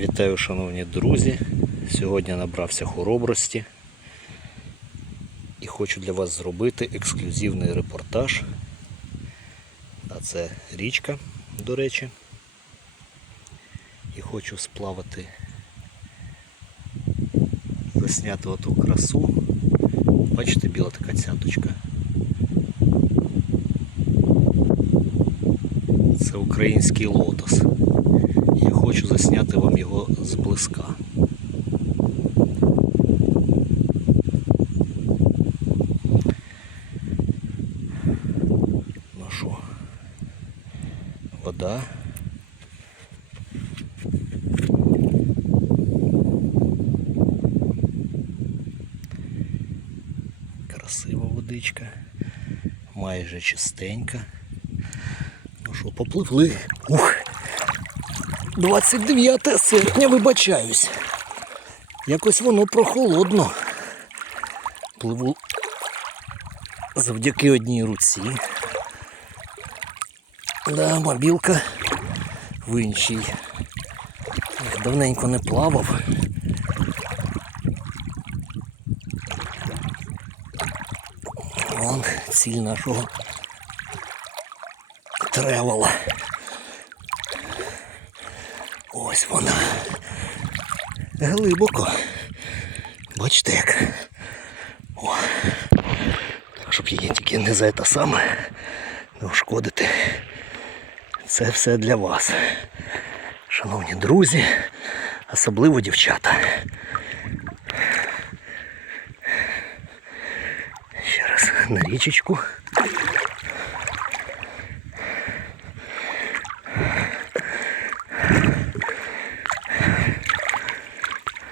Вітаю, шановні друзі. Сьогодні набрався хоробрості і хочу для вас зробити ексклюзивний репортаж. А це річка, до речі. І хочу сплавати, засняти оту красу. Бачите, біла така цяточка. Це український лотос. Я хочу засняти вам його зблизька. Ну що, вода. Красива водичка, майже чистенька. Ну що, попливли. Ух! 29 серпня вибачаюсь. Якось воно прохолодно. Пливу завдяки одній руці. Да, мобілка в іншій. Давненько не плавав. Вон ціль нашого тревела. Ось вона. Глибоко. Бачите як. О. Так, щоб її тільки не за це саме не ушкодити. Це все для вас. Шановні друзі, особливо дівчата. Ще раз на річечку.